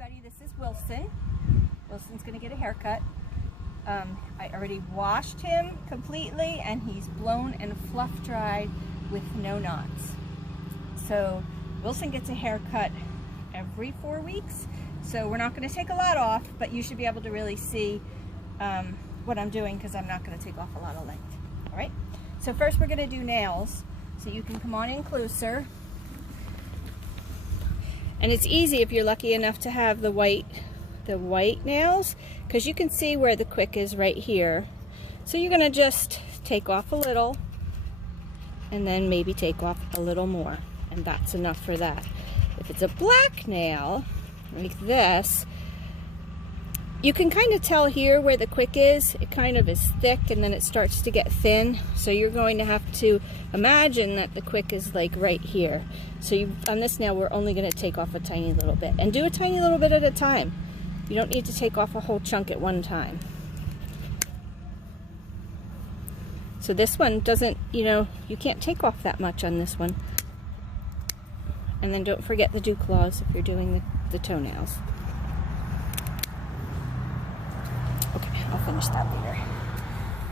everybody, this is Wilson. Wilson's gonna get a haircut. I already washed him completely and he's blown and fluff dried with no knots. So Wilson gets a haircut every 4 weeks. So we're not gonna take a lot off, but you should be able to really see what I'm doing because I'm not gonna take off a lot of length. All right, so first we're gonna do nails. So you can come on in closer. And it's easy if you're lucky enough to have the white nails, because you can see where the quick is right here. So you're gonna just take off a little and then maybe take off a little more, and that's enough for that. If it's a black nail like this, you can kind of tell here where the quick is. It kind of is thick and then it starts to get thin. So you're going to have to imagine that the quick is like right here. So on this nail, we're only going to take off a tiny little bit, and do a tiny little bit at a time. You don't need to take off a whole chunk at one time. So this one doesn't, you can't take off that much on this one. And then don't forget the dew claws if you're doing the toenails. Okay, I'll finish that later.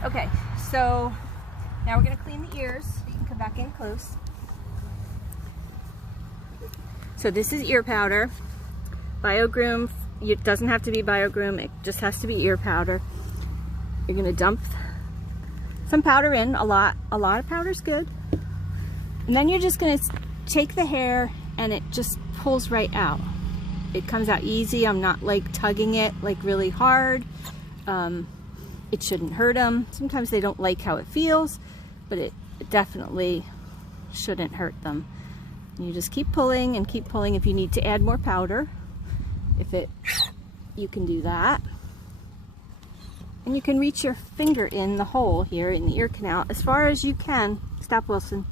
Okay, so now we're going to clean the ears. You can come back in close. So this is ear powder. BioGroom, it doesn't have to be BioGroom, it just has to be ear powder. You're going to dump some powder in, a lot of powder is good. And then you're just going to take the hair and it just pulls right out. It comes out easy. I'm not like tugging it like really hard. It shouldn't hurt them. Sometimes they don't like how it feels, but it definitely shouldn't hurt them. You just keep pulling and keep pulling. If you need to add more powder, you can do that. And you can reach your finger in the hole here in the ear canal as far as you can. Stop, Wilson.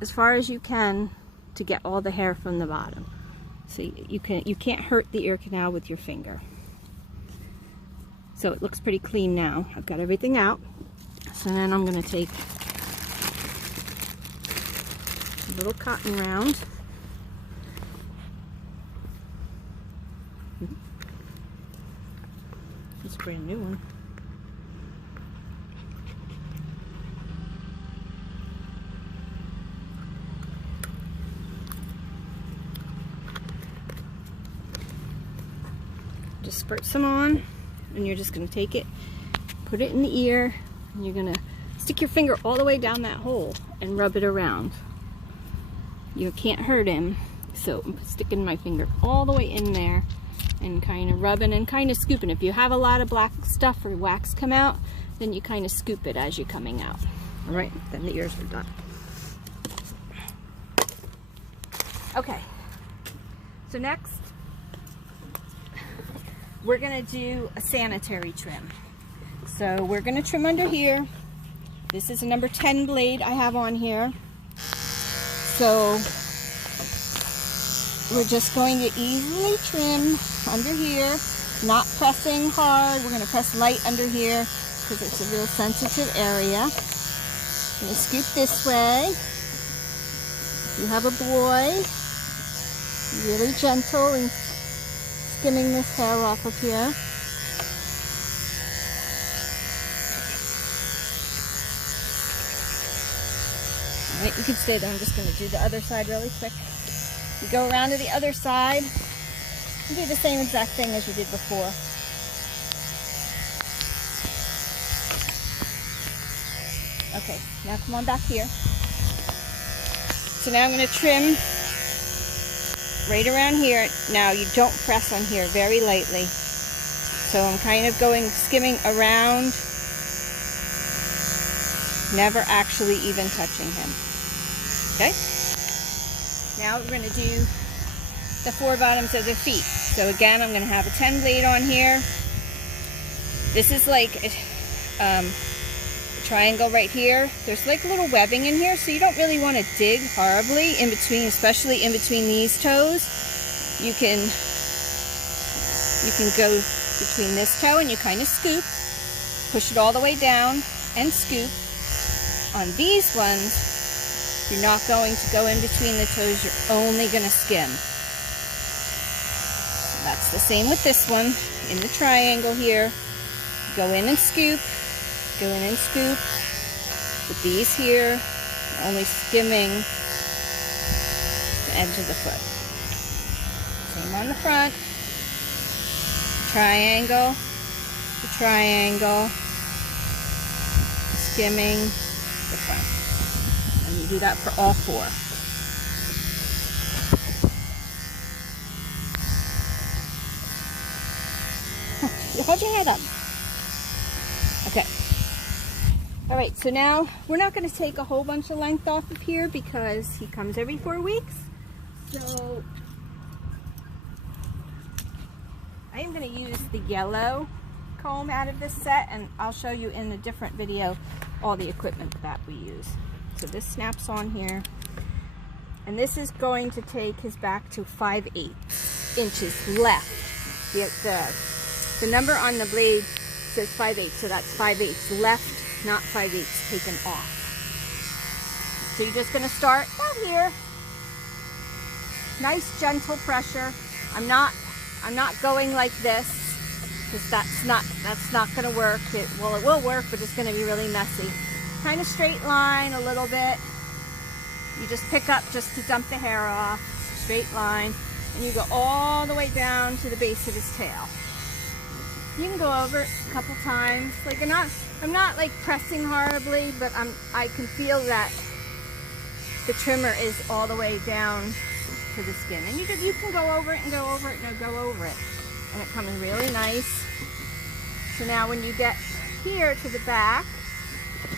As far as you can to get all the hair from the bottom. So you can't hurt the ear canal with your finger. So it looks pretty clean now. I've got everything out. So then I'm going to take a little cotton round. It's a brand new one. Just spurt some on, and you're just going to take it, put it in the ear, and you're going to stick your finger all the way down that hole and rub it around. You can't hurt him, so I'm sticking my finger all the way in there and kind of rubbing and kind of scooping. If you have a lot of black stuff or wax come out, then you kind of scoop it as you're coming out. All right, then the ears are done. Okay, so next we're gonna do a sanitary trim. So we're gonna trim under here. This is a number 10 blade I have on here. So we're just going to easily trim under here, not pressing hard. We're gonna press light under here because it's a real sensitive area. I'm gonna scoop this way. If you have a boy, really gentle and skimming this hair off of here. All right, you can stay there. I'm just going to do the other side really quick. You go around to the other side and do the same exact thing as you did before. Okay, now come on back here. So now I'm going to trim right around here. Now you don't press on here, very lightly. So I'm kind of skimming around, never actually even touching him. Okay? Now we're going to do the 4 bottoms of the feet. So again, I'm going to have a 10 blade on here. This is like a triangle right here. There's like a little webbing in here, so you don't really want to dig horribly in between, especially in between these toes. You can go between this toe and you kind of scoop, push it all the way down and scoop. On these ones, you're not going to go in between the toes, you're only going to skim. That's the same with this one. In the triangle here, go in and scoop, go in and scoop. With these here, only skimming the edge of the foot. Same on the front. Triangle, the triangle, skimming the front. And you do that for all four. Hold your head up. Okay. All right, so now we're not going to take a whole bunch of length off of here because he comes every 4 weeks. So I am going to use the yellow comb out of this set, and I'll show you in a different video all the equipment that we use. So this snaps on here, and this is going to take his back to 5/8 inches left. The number on the blade says 5/8, so that's 5/8 left, not 5/8 taken off. So you're just going to start about here. Nice gentle pressure. I'm not going like this because that's not going to work. It will work, but it's going to be really messy. Kind of straight line a little bit. You just pick up just to dump the hair off. Straight line, and you go all the way down to the base of his tail. You can go over it a couple times. Like I'm not like pressing horribly, but I can feel that the trimmer is all the way down to the skin. And you can go over it and go over it and go over it. And it comes really nice. So now when you get here to the back,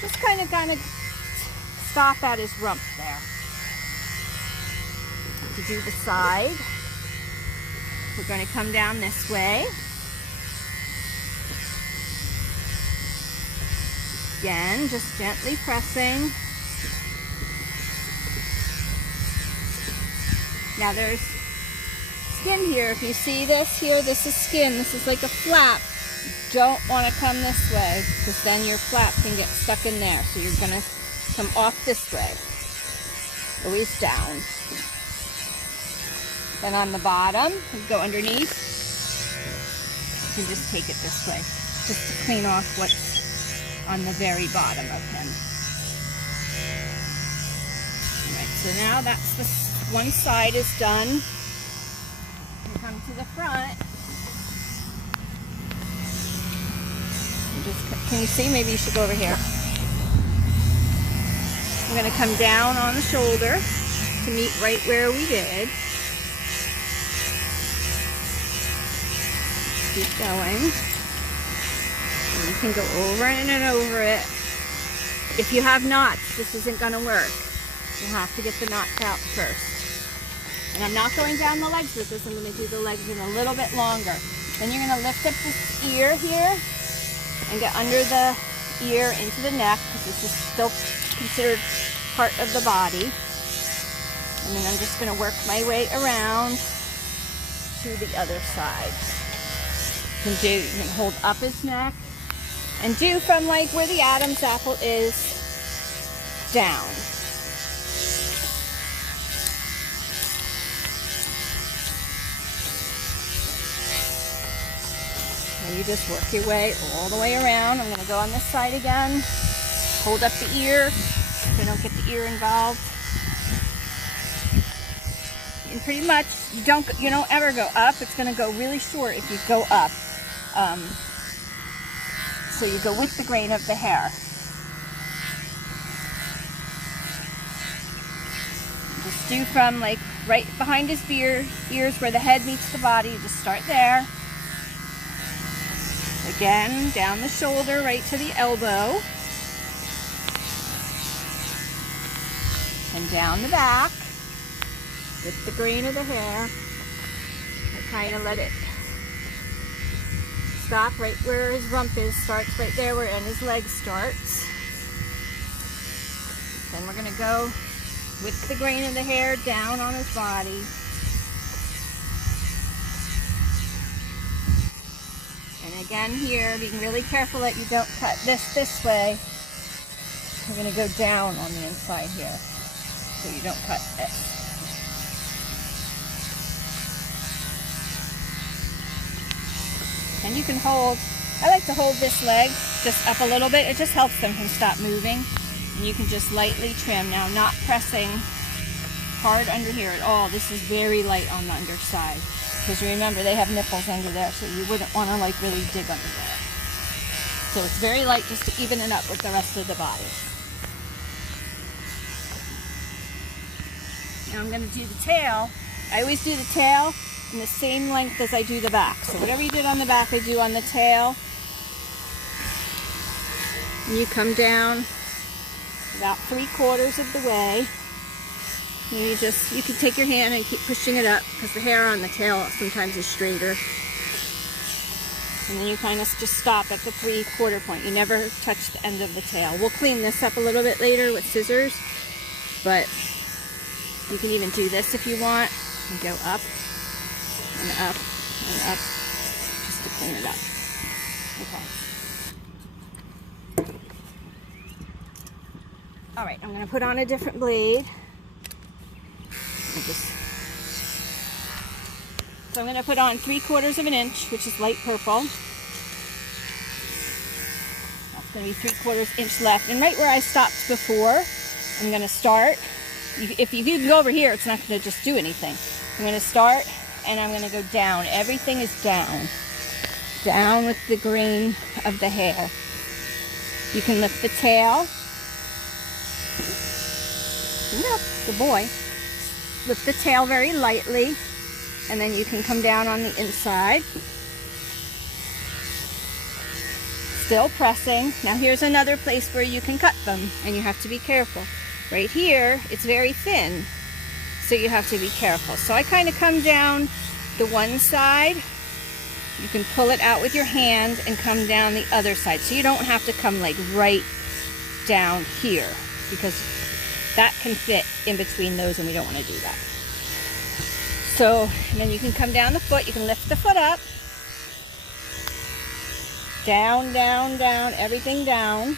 just kind of stop at his rump there. To do the side, we're going to come down this way. Again, just gently pressing. Now there's skin here. If you see this here, this is skin. This is like a flap. You don't want to come this way because then your flap can get stuck in there. So you're going to come off this way. Always down. Then on the bottom, you go underneath. You can just take it this way. Just to clean off what's on the very bottom of him. Alright, so now that's the one side is done. We come to the front. Can you see? Maybe you should go over here. I'm going to come down on the shoulder to meet right where we did. Keep going. And you can go over and over it. If you have knots, this isn't going to work. You have to get the knots out first. And I'm not going down the legs with this. I'm going to do the legs in a little bit longer. Then you're going to lift up this ear here and get under the ear into the neck because this is still considered part of the body. And then I'm just going to work my way around to the other side. You can hold up his neck and do from like where the Adam's apple is down. And you just work your way all the way around. I'm going to go on this side again. Hold up the ear so don't get the ear involved. And pretty much you don't ever go up. It's going to go really short if you go up. So you go with the grain of the hair. Just do from like right behind his ears where the head meets the body. You just start there. Again, down the shoulder, right to the elbow. And down the back with the grain of the hair. And kind of let it stop right where his rump is, starts right there where and his leg starts. Then we're going to go with the grain of the hair down on his body. And again here, being really careful that you don't cut this way. We're going to go down on the inside here so you don't cut this. And you can hold, I like to hold this leg just up a little bit. It just helps them from stop moving. And you can just lightly trim. Now, not pressing hard under here at all. This is very light on the underside. Because remember, they have nipples under there, so you wouldn't want to like really dig under there. So it's very light just to even it up with the rest of the body. Now I'm going to do the tail. I always do the tail in the same length as I do the back. So whatever you did on the back, I do on the tail. And you come down about 3/4 of the way. And you can take your hand and keep pushing it up because the hair on the tail sometimes is straighter. And then you kind of just stop at the 3/4 point. You never touch the end of the tail. We'll clean this up a little bit later with scissors, but you can even do this if you want and go up and up and up just to clean it up. Okay. All right, I'm going to put on a different blade. So I'm going to put on 3/4 of an inch, which is light purple. That's going to be 3/4 inch left. And right where I stopped before, I'm going to start. If you go over here, it's not going to just do anything. I'm going to start and I'm going to go down. Everything is down. Down with the grain of the hair. You can lift the tail. Yep, good boy. Lift the tail very lightly, and then you can come down on the inside. Still pressing. Now here's another place where you can cut them, and you have to be careful. Right here, it's very thin, so you have to be careful. So I kind of come down the one side. You can pull it out with your hand and come down the other side. So you don't have to come like right down here, because that can fit in between those, and we don't want to do that. So, and then you can come down the foot. You can lift the foot up. Down, down, down. Everything down.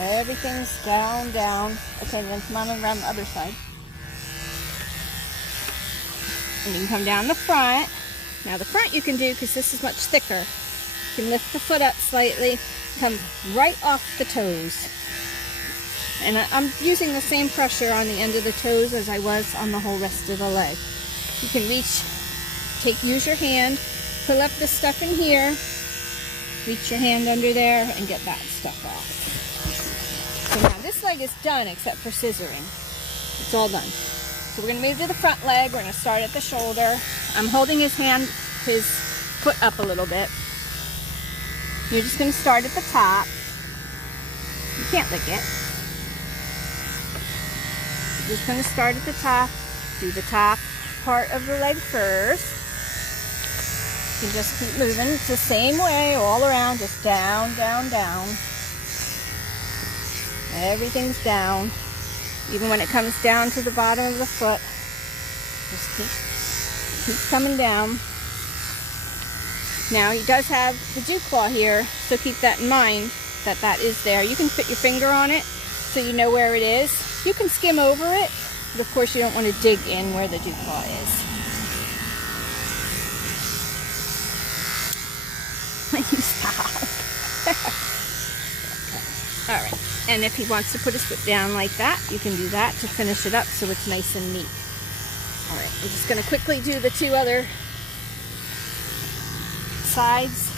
Everything's down, down. Okay, then come on around the other side. And you can come down the front. Now the front you can do, because this is much thicker. You can lift the foot up slightly. Come right off the toes. And I'm using the same pressure on the end of the toes as I was on the whole rest of the leg. You can use your hand, pull up the stuff in here, reach your hand under there, and get that stuff off. So now this leg is done except for scissoring. It's all done. So we're going to move to the front leg. We're going to start at the shoulder. I'm holding his foot up a little bit. You're just going to start at the top. You can't lick it. Just going to start at the top, do the top part of the leg first. You just keep moving. It's the same way all around, just down, down, down. Everything's down. Even when it comes down to the bottom of the foot, just keep coming down. Now, he does have the dew claw here, so keep that in mind that that is there. You can fit your finger on it so you know where it is. You can skim over it, but of course you don't want to dig in where the dew claw is. You stop. Okay. Alright, and if he wants to put his foot down like that, you can do that to finish it up so it's nice and neat. Alright, I'm just going to quickly do the two other sides,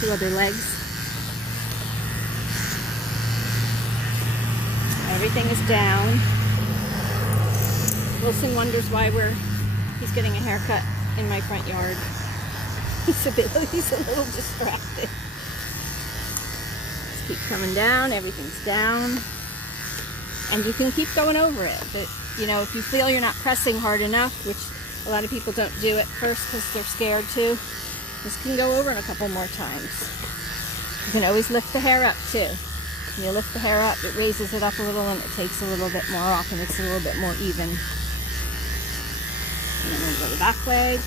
two other legs. Everything is down. Wilson wonders why he's getting a haircut in my front yard. He's a little distracted. Just keep coming down. Everything's down. And you can keep going over it. But, you know, if you feel you're not pressing hard enough, which a lot of people don't do at first because they're scared to, this can go over it a couple more times. You can always lift the hair up too. When you lift the hair up, it raises it up a little and it takes a little bit more off and it's a little bit more even. And then we'll go to the back leg.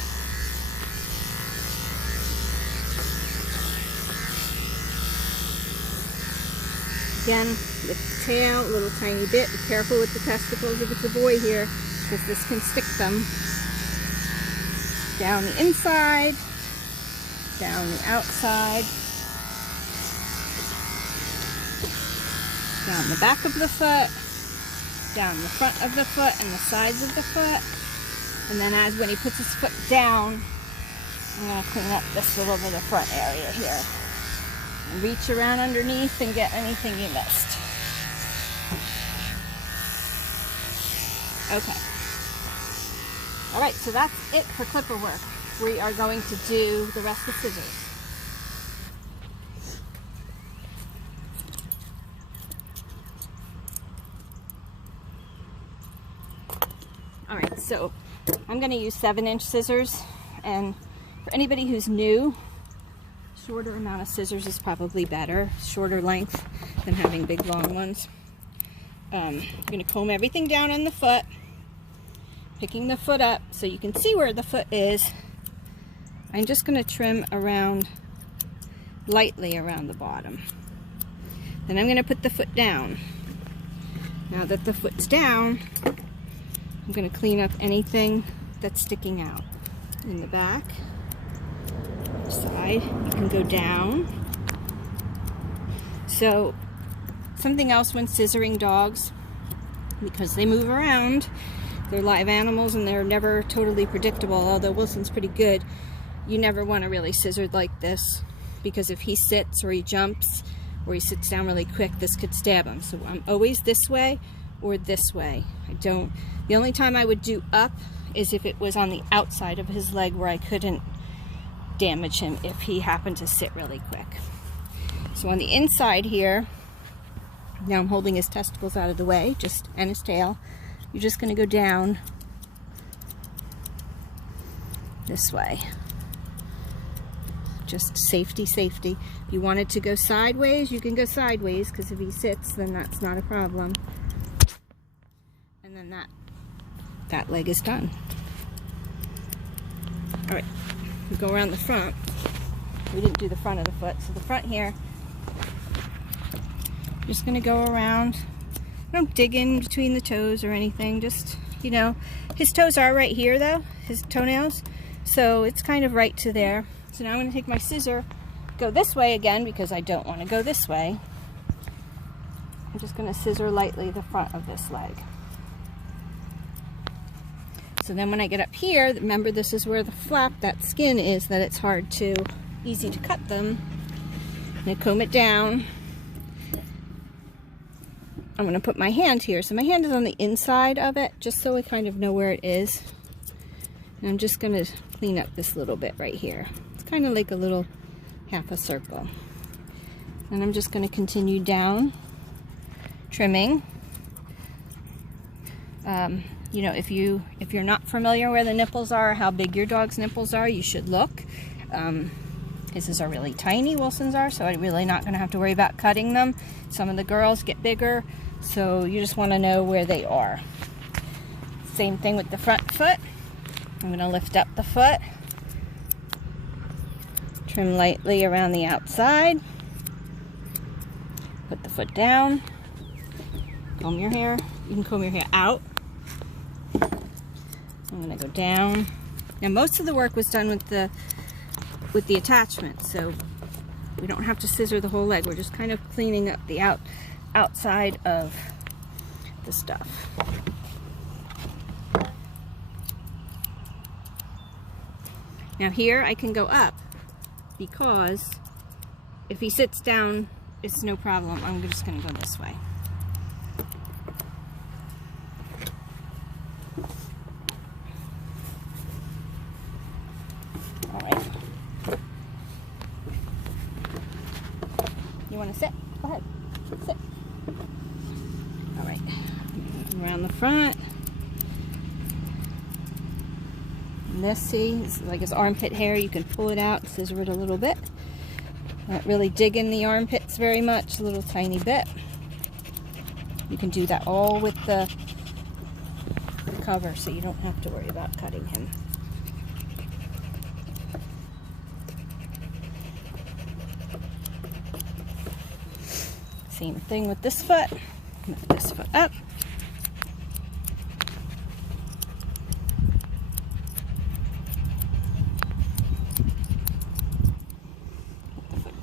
Again, lift the tail a little tiny bit. Be careful with the testicles if it's a boy here, because this can stick them. down the inside, down the outside, down the back of the foot, down the front of the foot and the sides of the foot. And then when he puts his foot down, I'm going to clean up this little bit of front area here. And reach around underneath and get anything you missed. Okay. Alright, so that's it for clipper work. We are going to do the rest with scissors. Alright, so I'm going to use 7-inch scissors, and for anybody who's new, shorter amount of scissors is probably better, shorter length than having big long ones. You're going to comb everything down on the foot, picking the foot up so you can see where the foot is. I'm just going to trim around, lightly around the bottom. Then I'm going to put the foot down. Now that the foot's down, I'm going to clean up anything that's sticking out. In the back, side, you can go down. So, something else when scissoring dogs, because they move around, they're live animals and they're never totally predictable, although Wilson's pretty good. You never want to really scissor like this, because if he sits or he jumps or he sits down really quick, this could stab him. So I'm always this way or this way. The only time I would do up is if it was on the outside of his leg where I couldn't damage him if he happened to sit really quick. So on the inside here, now I'm holding his testicles out of the way, and his tail. You're just going to go down this way. Just safety, safety. If you wanted to go sideways, you can go sideways, because if he sits, then that's not a problem. And then that leg is done. Alright, we go around the front. We didn't do the front of the foot, so the front here, just going to go around. Don't dig in between the toes or anything, just, you know, his toes are right here though, his toenails, so it's kind of right to there. So now I'm going to take my scissor, go this way again because I don't want to go this way. I'm just going to scissor lightly the front of this leg. So then when I get up here, remember this is where the flap, that skin is, that it's easy to cut them. I'm going to comb it down. I'm going to put my hand here. So my hand is on the inside of it, just so I kind of know where it is. And I'm just going to clean up this little bit right here. It's kind of like a little half a circle. And I'm just going to continue down, trimming. You know, if you're not familiar where the nipples are, how big your dog's nipples are, you should look. His are really tiny, Wilson's are, so I'm really not going to have to worry about cutting them. Some of the girls get bigger, so you just want to know where they are. Same thing with the front foot. I'm going to lift up the foot, trim lightly around the outside, put the foot down, comb your hair. You can comb your hair out. I'm going to go down. Now most of the work was done with the attachment, so we don't have to scissor the whole leg. We're just kind of cleaning up the outside of the stuff. Now here I can go up, because if he sits down, it's no problem. I'm just going to go this way. Alright. You want to sit? Go ahead. Sit. Alright. Around the front. And this, see, it's like his armpit hair. You can pull it out, scissor it a little bit. Not really dig in the armpits very much, a little tiny bit. You can do that all with the cover, so you don't have to worry about cutting him. Same thing with this foot. Lift this foot up.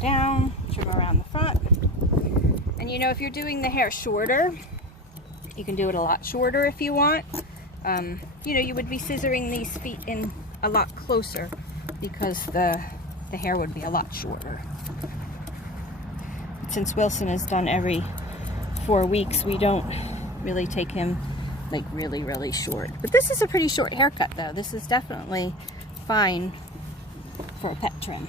down, trim around the front. And you know, if you're doing the hair shorter, you can do it a lot shorter if you want. You know, you would be scissoring these feet in a lot closer because the hair would be a lot shorter. But since Wilson is done every 4 weeks, we don't really take him like really short. But this is a pretty short haircut though. This is definitely fine for a pet trim.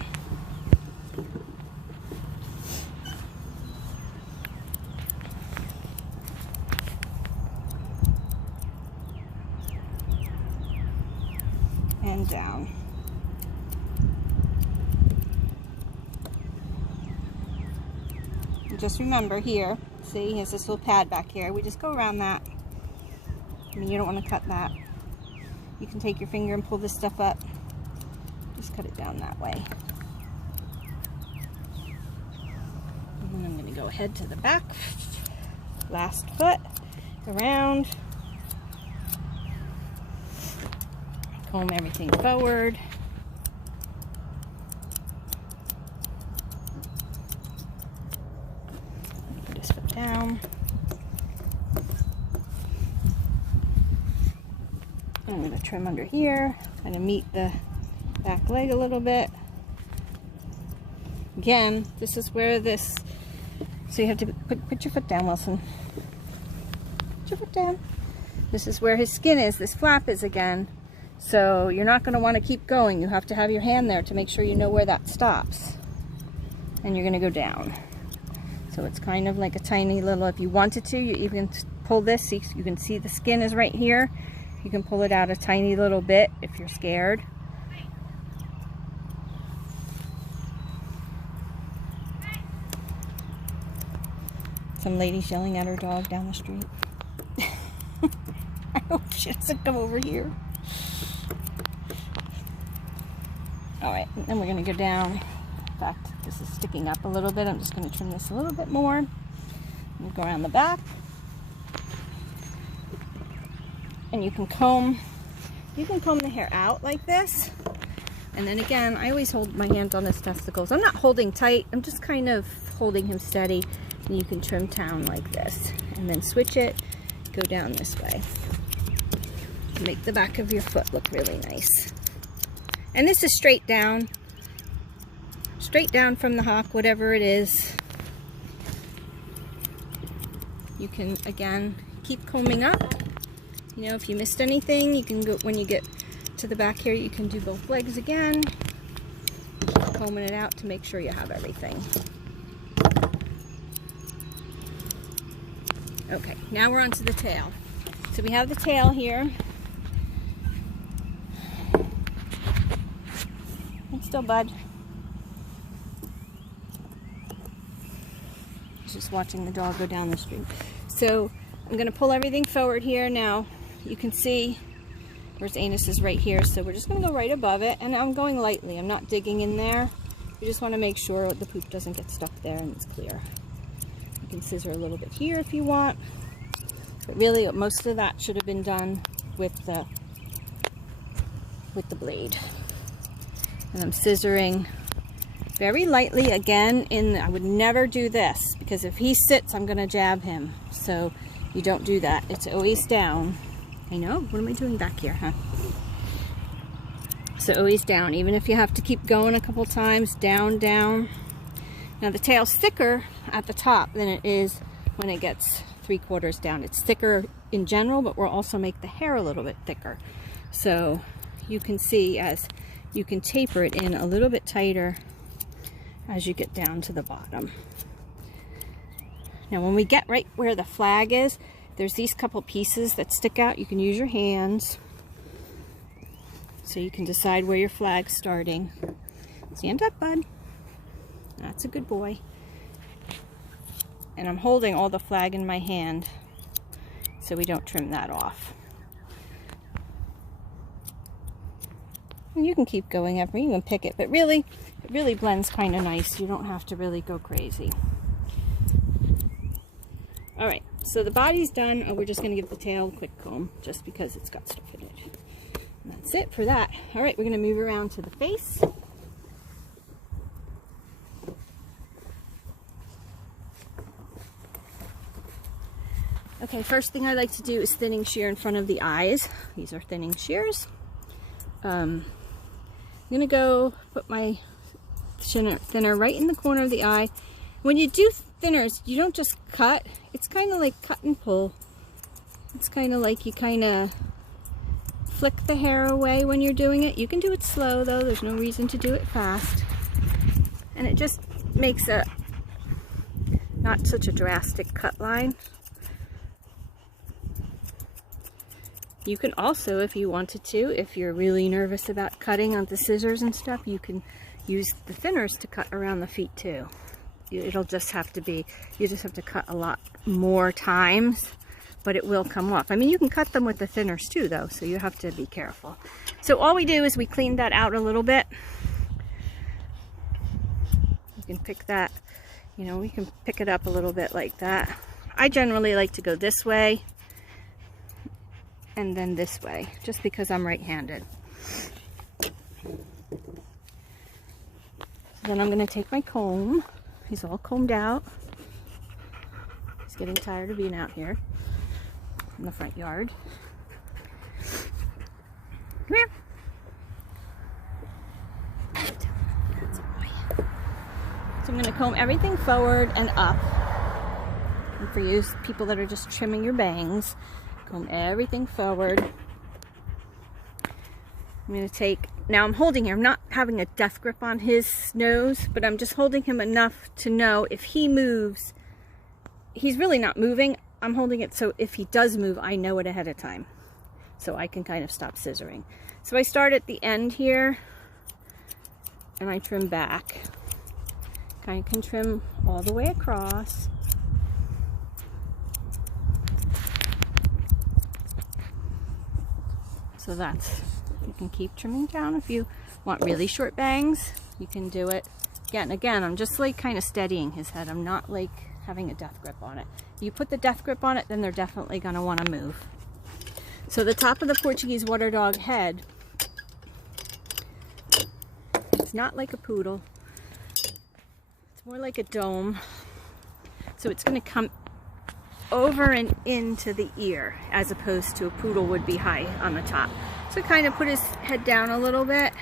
And down. And just remember here, see, he has this little pad back here. We just go around that. I mean, you don't want to cut that. You can take your finger and pull this stuff up. Just cut it down that way. And then I'm going to go ahead to the back. Last foot. Around. Comb everything forward. Put this foot down. I'm going to trim under here, kind of meet the back leg a little bit. Again, this is where this, so you have to put your foot down, Wilson. Put your foot down. This is where his skin is, this flap is again. So you're not going to want to keep going. You have to have your hand there to make sure you know where that stops. And you're going to go down. So it's kind of like a tiny little, if you wanted to, you even pull this, so you can see the skin is right here. You can pull it out a tiny little bit if you're scared. Some lady's yelling at her dog down the street. I hope she doesn't come over here. Alright, then we're going to go down. In fact, this is sticking up a little bit. I'm just going to trim this a little bit more. And go around the back. And you can comb the hair out like this. And then again, I always hold my hand on his testicles. I'm not holding tight, I'm just kind of holding him steady. And you can trim down like this. And then switch it, go down this way. Make the back of your foot look really nice. And this is straight down from the hock, whatever it is. You can, again, keep combing up. You know, if you missed anything, you can go, when you get to the back here, you can do both legs again. Combing it out to make sure you have everything. Okay, now we're on to the tail. So we have the tail here. And still, bud. Just watching the dog go down the street. So I'm going to pull everything forward here. Now you can see where's anus is right here, so we're just going to go right above it, and I'm going lightly. I'm not digging in there. You just want to make sure the poop doesn't get stuck there and it's clear. You can scissor a little bit here if you want, but really most of that should have been done with the blade. And I'm scissoring very lightly again. I would never do this because if he sits, I'm going to jab him. So you don't do that. It's always down. I know. What am I doing back here, huh? So always down. Even if you have to keep going a couple times, down, down. Now the tail's thicker at the top than it is when it gets 3/4 down. It's thicker in general, but we'll also make the hair a little bit thicker. So you can see as you can taper it in a little bit tighter as you get down to the bottom. Now when we get right where the flag is, there's these couple pieces that stick out. You can use your hands so you can decide where your flag's starting. Stand up, bud. That's a good boy. And I'm holding all the flag in my hand so we don't trim that off. And you can keep going up, you can pick it, but really, it really blends kind of nice. You don't have to really go crazy. All right, so the body's done. Oh, we're just going to give the tail a quick comb just because it's got stuff in it. And that's it for that. All right, we're going to move around to the face. Okay, first thing I like to do is thinning shear in front of the eyes. These are thinning shears. I'm gonna go put my thinner right in the corner of the eye. When you do thinners, you don't just cut. It's kind of like cut and pull. It's kind of like you kind of flick the hair away when you're doing it. You can do it slow though. There's no reason to do it fast. And it just makes a not such a drastic cut line. You can also, if you wanted to, if you're really nervous about cutting on the scissors and stuff, you can use the thinners to cut around the feet too. It'll just have to be, you just have to cut a lot more times, but it will come off. I mean, you can cut them with the thinners too though, so you have to be careful. So all we do is we clean that out a little bit. You can pick that, you know, we can pick it up a little bit like that. I generally like to go this way and then this way, just because I'm right-handed. Then I'm going to take my comb. He's all combed out. He's getting tired of being out here in the front yard. Come here. That's a boy. So I'm going to comb everything forward and up. And for you people that are just trimming your bangs, comb everything forward. I'm going to take, now I'm holding him, I'm not having a death grip on his nose, but I'm just holding him enough to know if he moves, he's really not moving. I'm holding it so if he does move, I know it ahead of time. So I can kind of stop scissoring. So I start at the end here and I trim back. Kind of can trim all the way across. So that's, you can keep trimming down. If you want really short bangs, you can do it. Again, I'm just like kind of steadying his head. I'm not like having a death grip on it. If you put the death grip on it, then they're definitely going to want to move. So the top of the Portuguese water dog head, it's not like a poodle. It's more like a dome. So it's going to come over and into the ear, as opposed to a poodle would be high on the top. So kind of put his head down a little bit.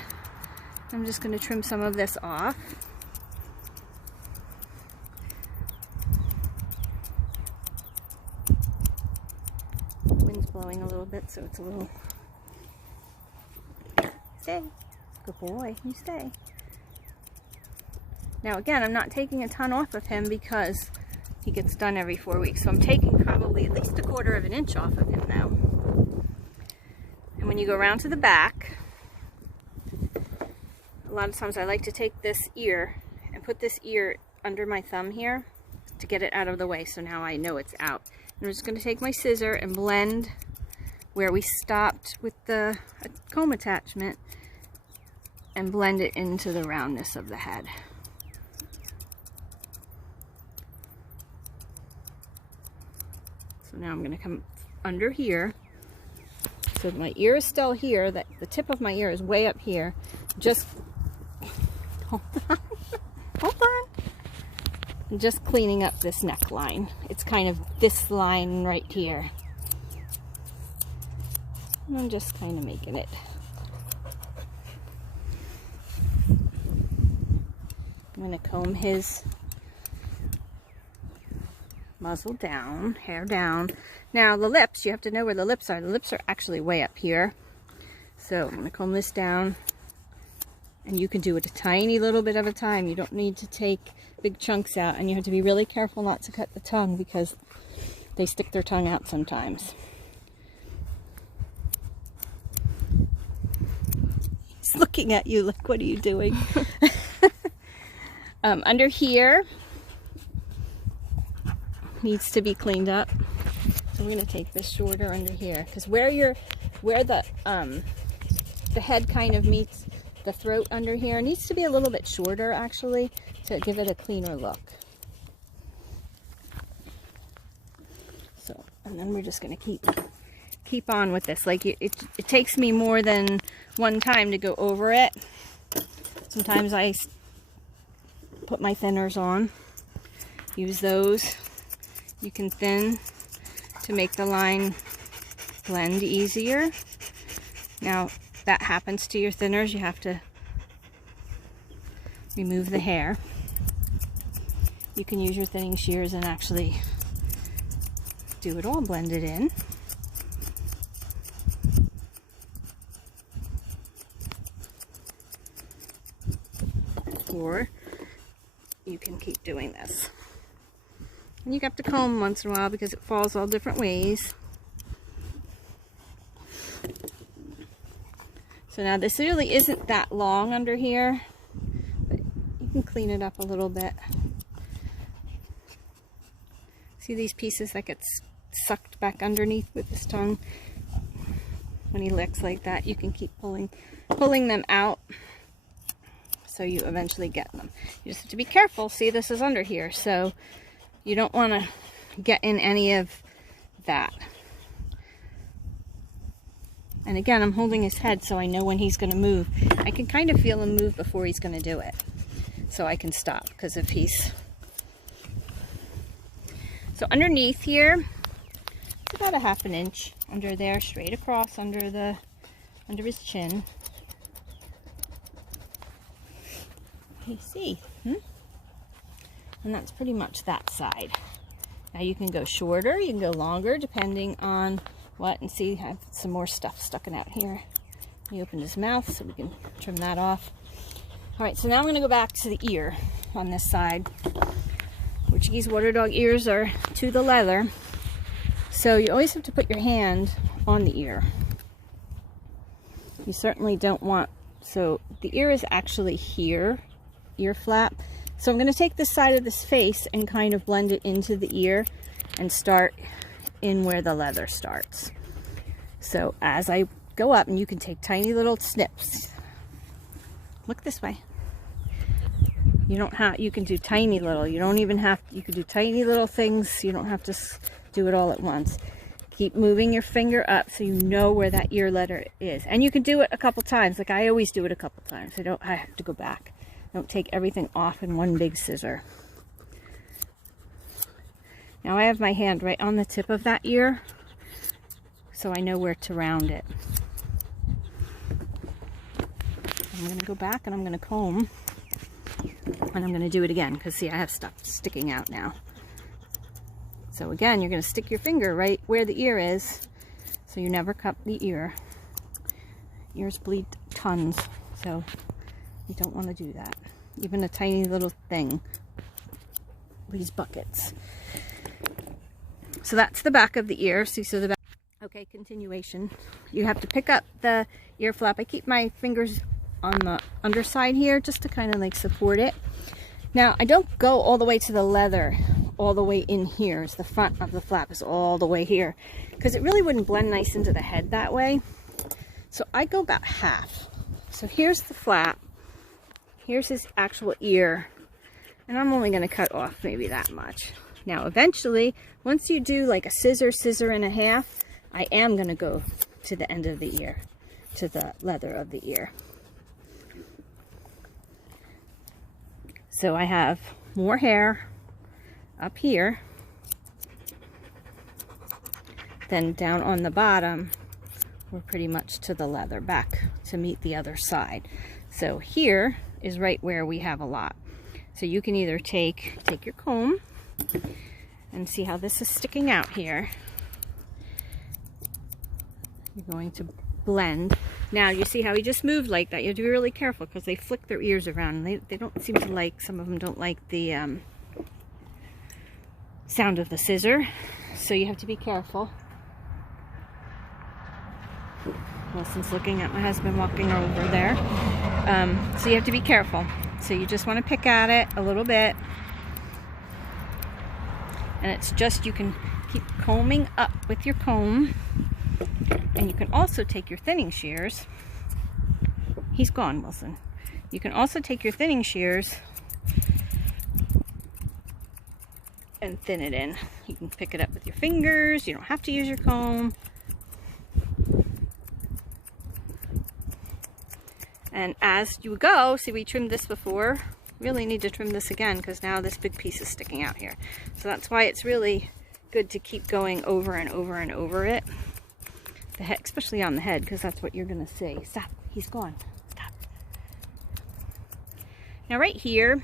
I'm just going to trim some of this off. Wind's blowing a little bit, so it's a little... Stay. Good boy, you stay. Now again, I'm not taking a ton off of him because he gets done every 4 weeks. So I'm taking probably at least 1/4 of an inch off of him now. And when you go around to the back, a lot of times I like to take this ear and put this ear under my thumb here to get it out of the way. So now I know it's out. And I'm just going to take my scissor and blend where we stopped with the comb attachment and blend it into the roundness of the head. So now I'm going to come under here. So my ear is still here. That the tip of my ear is way up here. Just hold on. Hold on. I'm just cleaning up this neckline. It's kind of this line right here. And I'm just kind of making it. I'm going to comb his muzzle down, hair down. Now the lips, you have to know where the lips are. The lips are actually way up here. So I'm going to comb this down. And you can do it a tiny little bit at a time. You don't need to take big chunks out. And you have to be really careful not to cut the tongue because they stick their tongue out sometimes. He's looking at you like, what are you doing? Under here needs to be cleaned up. So we're going to take this shorter under here because where the head kind of meets the throat under here needs to be a little bit shorter actually to give it a cleaner look. So, and then we're just going to keep on with this. Like it takes me more than one time to go over it. Sometimes I put my thinners on, use those. You can thin to make the line blend easier. Now, that happens to your thinners. You have to remove the hair. You can use your thinning shears and actually do it all blended in. Or you can keep doing this. And you have to comb once in a while because it falls all different ways. So now this really isn't that long under here, but you can clean it up a little bit. See these pieces that get sucked back underneath with his tongue? When he licks like that, you can keep pulling them out so you eventually get them. You just have to be careful. See, this is under here, so you don't want to get in any of that. And again, I'm holding his head so I know when he's going to move. I can kind of feel him move before he's going to do it. So I can stop, because if he's... So underneath here, it's about a ½ inch under there, straight across under his chin. You see? And that's pretty much that side. Now you can go shorter, you can go longer, depending on what. And see, I have some more stuff stuck out here. He opened his mouth, so we can trim that off. All right, so now I'm going to go back to the ear on this side. Portuguese water dog ears are to the leather, so you always have to put your hand on the ear. You certainly don't want, so the ear is actually here, ear flap. So I'm going to take this side of this face and kind of blend it into the ear and start in where the leather starts. So as I go up, and you can take tiny little snips. Look this way. You don't have, you can do tiny little, you don't even have, you can do tiny little things. You don't have to do it all at once. Keep moving your finger up so you know where that ear letter is. And you can do it a couple times. Like I always do it a couple times. I have to go back. Don't take everything off in one big scissor. Now I have my hand right on the tip of that ear, so I know where to round it. I'm going to go back and I'm going to comb, and I'm going to do it again because see, I have stuff sticking out now. So again, you're going to stick your finger right where the ear is, so you never cut the ear. Ears bleed tons, so you don't want to do that. Even a tiny little thing bleeds buckets. So that's the back of the ear. See, so the back. Okay, continuation. You have to pick up the ear flap. I keep my fingers on the underside here just to kind of like support it. Now, I don't go all the way to the leather, all the way in here. As the front of the flap is all the way here, because it really wouldn't blend nice into the head that way. So I go about half. So here's the flap. Here's his actual ear. And I'm only going to cut off maybe that much. Now, eventually, once you do like a scissor and a half, I am going to go to the end of the ear, to the leather of the ear. So I have more hair up here. Then down on the bottom, we're pretty much to the leather, back to meet the other side. So here is right where we have a lot. So you can either take your comb and see how this is sticking out here. You're going to blend. Now you see how he just moved like that. You have to be really careful because they flick their ears around. They don't seem to like, some of them don't like the sound of the scissor. So you have to be careful. Wilson's looking at my husband walking over there. So you have to be careful. So you just want to pick at it a little bit. And it's just, you can keep combing up with your comb. And you can also take your thinning shears. He's gone, Wilson. You can also take your thinning shears and thin it in. You can pick it up with your fingers. You don't have to use your comb. And as you go, see, we trimmed this before. Really need to trim this again because now this big piece is sticking out here. So that's why it's really good to keep going over and over and over it. The head, especially on the head, because that's what you're going to see. Stop. He's gone. Stop. Now right here,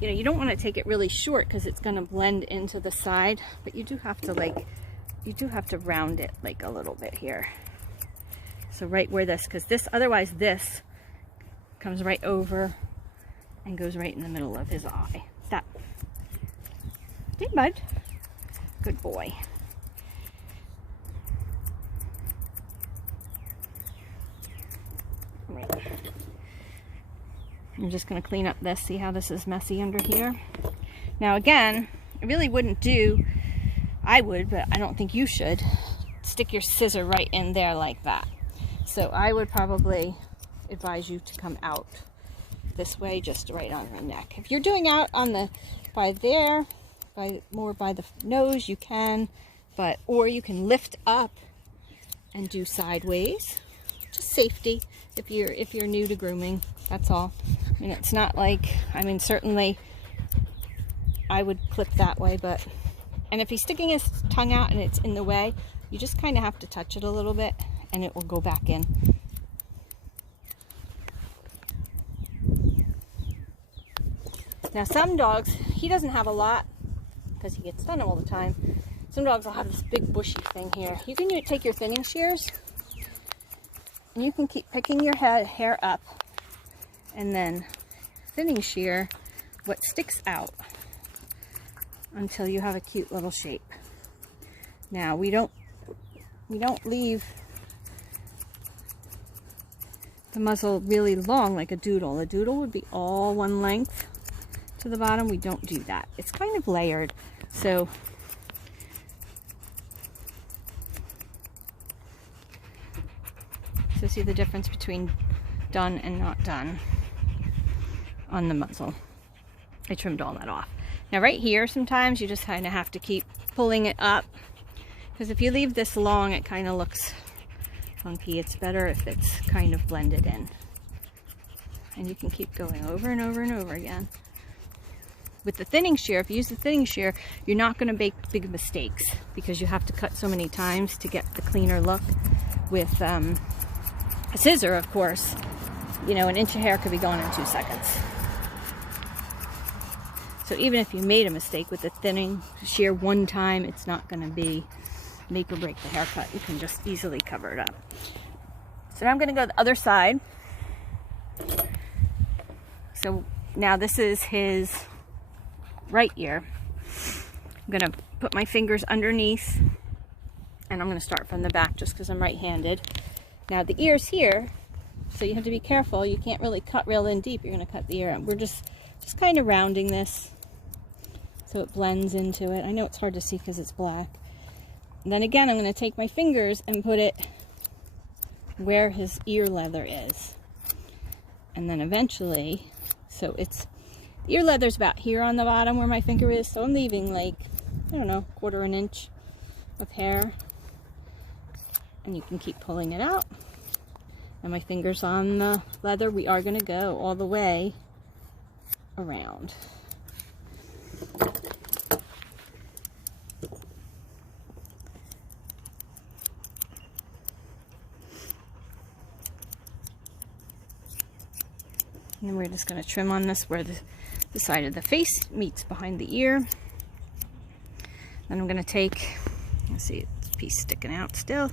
you know, you don't want to take it really short because it's going to blend into the side, but you do have to round it like a little bit here. So right where this, because this, otherwise this comes right over and goes right in the middle of his eye. Stop. Hey, bud. Good boy. Right. I'm just going to clean up this. See how this is messy under here? Now again, I really wouldn't do, I would, but I don't think you should, stick your scissor right in there like that. So I would probably advise you to come out this way, just right on the neck. If you're doing out on the, more by the nose, you can, but, or you can lift up and do sideways. Just safety if you're new to grooming, that's all. I mean, it's not like, I mean, certainly I would clip that way, but, and if he's sticking his tongue out and it's in the way, you just kind of have to touch it a little bit and it will go back in. Now some dogs, he doesn't have a lot because he gets done all the time. Some dogs will have this big bushy thing here. You can take your thinning shears and you can keep picking your hair up and then thinning shear what sticks out until you have a cute little shape. Now we don't leave the muzzle really long like a doodle. A doodle would be all one length to the bottom. We don't do that. It's kind of layered. So see the difference between done and not done on the muzzle. I trimmed all that off. Now right here, sometimes you just kind of have to keep pulling it up, because if you leave this long, it kind of looks funky. It's better if it's kind of blended in. And you can keep going over and over and over again. With the thinning shear, if you use the thinning shear, you're not going to make big mistakes because you have to cut so many times to get the cleaner look. With a scissor, of course, you know, an inch of hair could be gone in 2 seconds. So even if you made a mistake with the thinning shear one time, it's not going to be make or break the haircut. You can just easily cover it up. So now I'm going to go to the other side. So now this is his right ear. I'm going to put my fingers underneath and I'm going to start from the back just because I'm right-handed. Now the ear's here, so you have to be careful. You can't really cut real in deep. You're going to cut the ear. We're just kind of rounding this so it blends into it. I know it's hard to see because it's black. And then again, I'm going to take my fingers and put it where his ear leather is. And then eventually, so it's, the ear leather's about here on the bottom where my finger is, so I'm leaving like, I don't know, 1/4 inch of hair. And you can keep pulling it out. And my finger's on the leather. We are going to go all the way around. And then we're just going to trim on this where the side of the face meets behind the ear. Then I'm going to take, let's see, it's a piece sticking out still.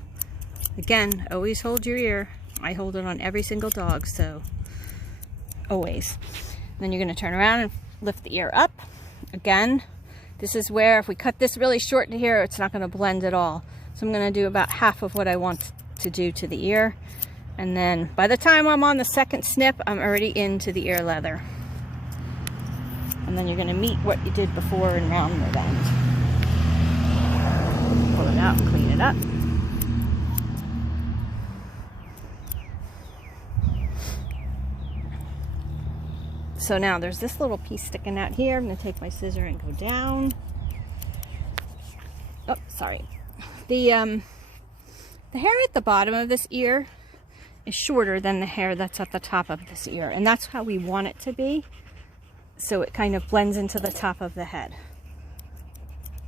Again, always hold your ear. I hold it on every single dog, so always. Then you're going to turn around and lift the ear up. Again, this is where if we cut this really short to here, it's not going to blend at all. So I'm going to do about half of what I want to do to the ear. And then by the time I'm on the second snip, I'm already into the ear leather. And then you're going to meet what you did before and round the bend. Pull it out and clean it up. So now there's this little piece sticking out here. I'm going to take my scissor and go down. Oh, sorry. The hair at the bottom of this ear is shorter than the hair that's at the top of this ear. And that's how we want it to be. So it kind of blends into the top of the head.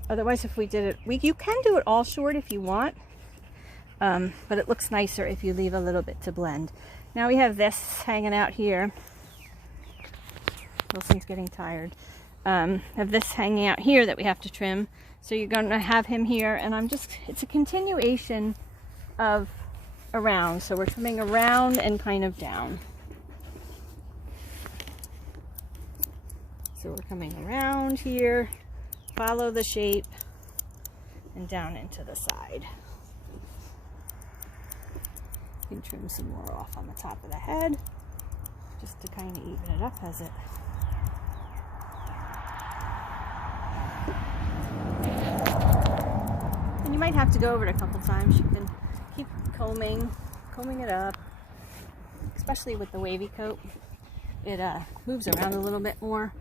Otherwise, if we did it, you can do it all short if you want, but it looks nicer if you leave a little bit to blend. Now we have this hanging out here. Wilson's getting tired. Have this hanging out here that we have to trim. So you're going to have him here, and it's a continuation of around. So we're trimming around and kind of down. So we're coming around here, follow the shape, and down into the side. You can trim some more off on the top of the head, just to kind of even it up as it. And you might have to go over it a couple times. You can keep combing it up, especially with the wavy coat. It moves around a little bit more,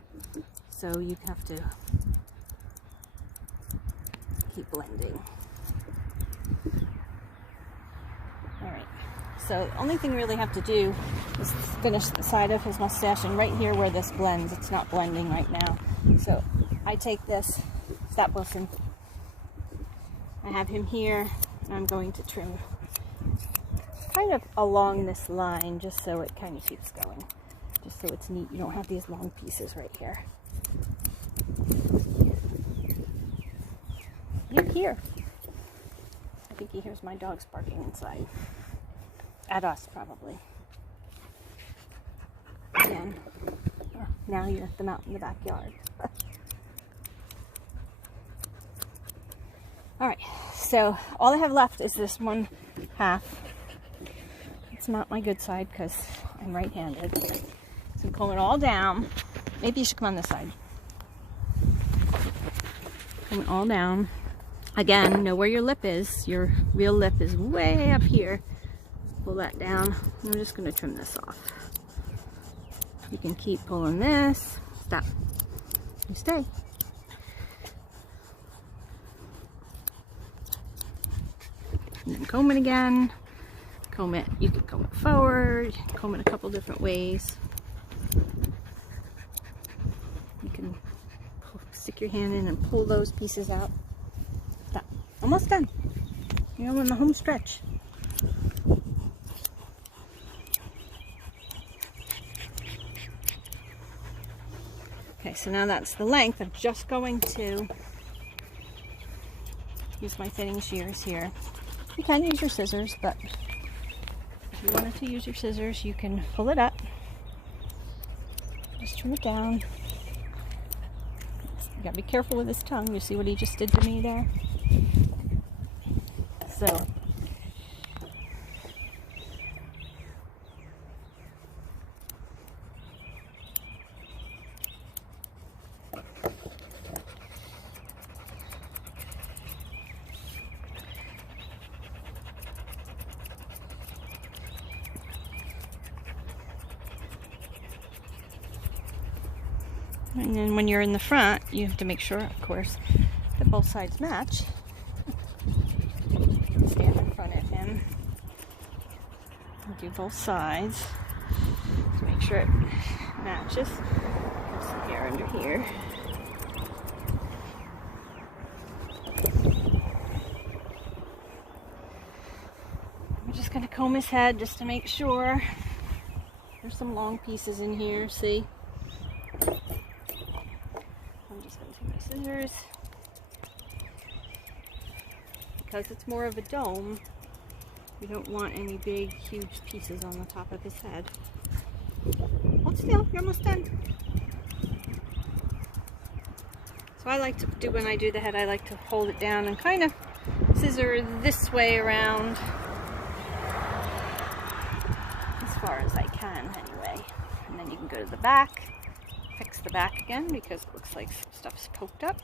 so you have to keep blending. Alright, so the only thing we really have to do is finish the side of his mustache, and right here where this blends, it's not blending right now. So I take this, stop Wilson, I have him here, and I'm going to trim kind of along this line, just so it kind of keeps going. Just so it's neat, you don't have these long pieces right here. You're here. I think he hears my dogs barking inside. At us, probably. Again. Oh, now you let them out in the backyard. Alright, so all I have left is this one half. It's not my good side because I'm right-handed. So I'm comb it all down. Maybe you should come on this side. Comb it all down. Again, know where your lip is. Your real lip is way up here. Pull that down. I'm just going to trim this off. You can keep pulling this. Stop. You stay. And then comb it again. Comb it. You can comb it forward. Comb it a couple different ways. You can stick your hand in and pull those pieces out. Stop. Almost done. You're on the home stretch. Okay, so now that's the length. I'm just going to use my thinning shears here. You can use your scissors, but if you wanted to use your scissors, you can pull it up. Just trim it down. You gotta be careful with his tongue. You see what he just did to me there? So, and then when you're in the front, you have to make sure, of course, that both sides match. Stand in front of him and do both sides to make sure it matches. There's some hair under here. I'm just going to comb his head just to make sure. There's some long pieces in here, see? I'm just going to take my scissors. Because it's more of a dome, we don't want any big, huge pieces on the top of his head. Hold still, you're almost done. So I like to do, when I do the head, I like to hold it down and kind of scissor this way around. As far as I can, anyway. And then you can go to the back, fix the back again, because it looks like some stuff's poked up.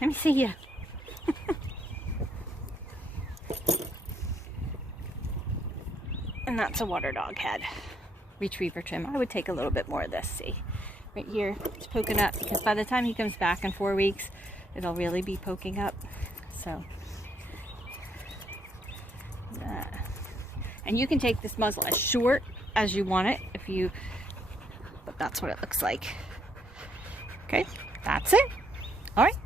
Let me see you. And that's a water dog head. Retriever trim. I would take a little bit more of this, see? Right here, it's poking up, because by the time he comes back in 4 weeks, it'll really be poking up. So, and you can take this muzzle as short as you want it. If you but that's what it looks like. Okay, that's it. All right.